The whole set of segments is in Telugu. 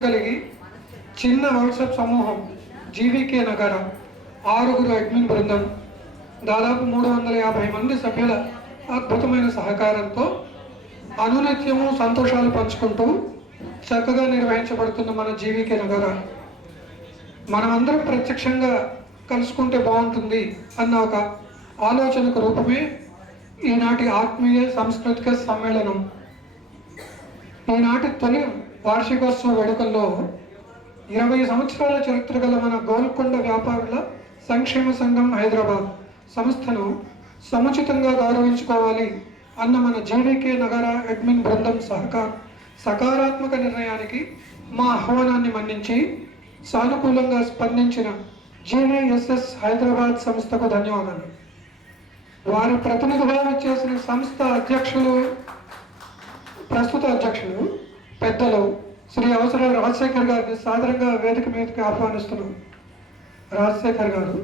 కలిగి చిన్న వాట్సాప్ సమూహం జీవీకే నగర 6 అడ్మిన్ బృందం దాదాపు 350 మంది సభ్యుల అద్భుతమైన సహకారంతో అనునిత్యము సంతోషాలు పంచుకుంటూ చక్కగా నిర్వహించబడుతున్న మన జీవీకే నగర మనమందరం ప్రత్యక్షంగా కలుసుకుంటే బాగుంటుంది అన్న ఒక ఆలోచనకు రూపమే ఈనాటి ఆత్మీయ సాంస్కృతిక సమ్మేళనం. ఈనాటి తొలి వార్షికోత్సవ వేడుకల్లో 20 సంవత్సరాల చరిత్ర గల మన గోల్కొండ వ్యాపారుల సంక్షేమ సంఘం హైదరాబాద్ సంస్థను సముచితంగా గౌరవించుకోవాలి అన్న మన జీవీకే నగర అడ్మిన్ బృందం సకారాత్మక నిర్ణయానికి మా ఆహ్వానాన్ని మన్నించి సానుకూలంగా స్పందించిన జీవీఎస్ఎస్ హైదరాబాద్ సంస్థకు ధన్యవాదాలు. వారి ప్రతినిధిగా చేసిన సంస్థ ప్రస్తుత అధ్యక్షులు పెద్దలు శ్రీ అవసరాల రాజశేఖర్ గారిని సాదరంగా వేదిక మీదకి ఆహ్వానిస్తున్నాం. రాజశేఖర్ గారు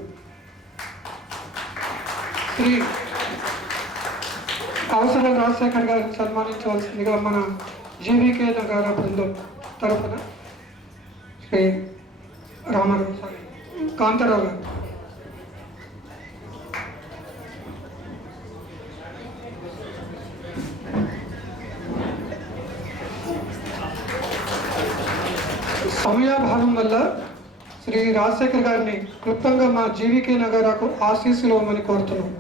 శ్రీ అవసరాల రాజశేఖర్ గారిని సన్మానించవలసిందిగా మన జీవీకే నగర బృందం తరఫున శ్రీ కాంతారావు గారు. సమయాభావం వల్ల శ్రీ రాజశేఖర్ గారిని క్లుప్తంగా మా జీవీకే నగరకు ఆశీస్సులు ఇవ్వమని కోరుతున్నాం.